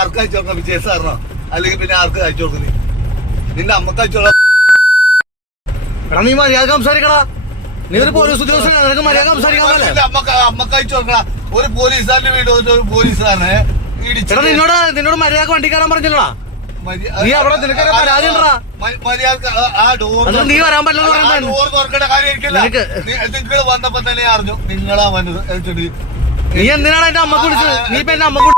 ആർക്ക് അയച്ചു കൊടുക്കണം? വിജയ് സാറിനോ അല്ലെങ്കിൽ പിന്നെ ആർക്ക് അയച്ചു കൊടുക്കുന്നേ നിന്റെ അമ്മയ്ക്ക് അയച്ചു എടാ നീ മര്യാദ സംസാരിക്കടാ. നീ ഒരു പോലീസ് ഉദ്യോഗസ്ഥനാണ് നിനക്ക് മര്യാദ സംസാരിക്കാമല്ലേ അമ്മയ്ക്ക് അമ്മയ്ക്ക് അയച്ചു കൊടുക്കണം ഒരു പോലീസുകാരന്റെ വീട് വന്നിട്ട് ഒരു പോലീസുകാരനെ ഇടിച്ചിട്ട് എടാ നിന്നോട് നിന്നോട് മര്യാദ വണ്ടി കയറാൻ പറഞ്ഞല്ലോടാ. നീ അവിടെ നിനക്കൊക്കെ പരാതി. മര്യാദ നീ വരാൻ പറ്റില്ലെന്ന് പറയുന്നത് ഡോർ തുറക്കേണ്ട കാര്യം എനിക്കില്ല. നിനക്ക് നിങ്ങൾ വന്നപ്പോ തന്നെ അറിഞ്ഞു. നിങ്ങളാ വന്നത്. നീ എന്തിനാണ് എന്റെ അമ്മയ്ക്ക് വിളിച്ചത്? നീ ഇപ്പൊ എന്റെ അമ്മയ്ക്ക്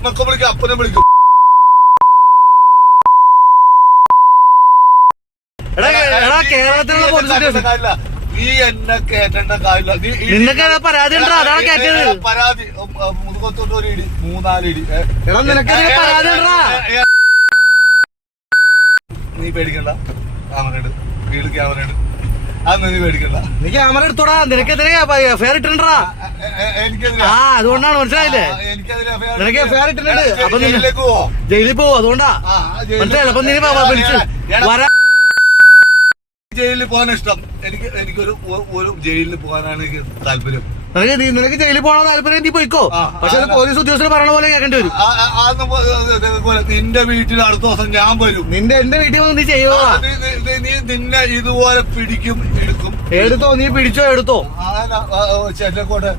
അമ്മയ്ക്ക് വിളിക്കും അപ്പനെ വിളിക്കും. കേരളത്തിലുള്ള നീ പോലീസ് ഉണ്ട് എന്നെ കേറ്റേണ്ട കാര്യമില്ല. പരാതി ഉണ്ടെടാ, അതാണ് കേറ്റത്. പരാതി. ഉം, ഉം, മുതുകത്തോട്ട് ഒരു ഇടി. പരാതി. നീ പേടിക്കണ്ട. ക്യാമറയുണ്ട് വീട് ക്യാമറയുണ്ട് അതൊന്നും നീ ക്യാമറ എടുത്തോടാ. നിനക്കെതിരെ ഫെയർ ഇട്ടിട്ടുണ്ടാ ഏ, ഏ, ആ അതുകൊണ്ടാണ് മനസ്സിലായില്ലേ? നിനക്ക് ഇട്ടിട്ടുണ്ട്. അപ്പൊ ജയിലിൽ പോവോ അതുകൊണ്ടാ? മനസ്സിലായില്ല? അപ്പൊ നീ വിളിച്ച്. വരാ. ജയിലിൽ പോകാൻ ഇഷ്ടം. എനിക്ക് എനിക്കൊരു ഒരു ജയിലിൽ പോകാനാണ് എനിക്ക് താല്പര്യം. നിനക്ക് നീ- നിനക്ക് ജയിലിൽ പോകണ താല്പര്യം നീ പോയിക്കോ. പക്ഷെ അത് പോലീസ് ഉദ്യോഗസ്ഥർ പറയണ പോലെ കേൾക്കേണ്ടി വരും. നിന്റെ വീട്ടിൽ അടുത്ത ദിവസം ഞാൻ വരും. നിന്റെ എന്റെ വീട്ടിൽ വന്ന് നീ ചെയ്യോ നീ- നിന്നെ ഇതുപോലെ പിടിക്കും എടുക്കും. എടുത്തോ? നീ പിടിച്ചോ എടുത്തോ? ആന ചെറ്റക്കോട്ടെ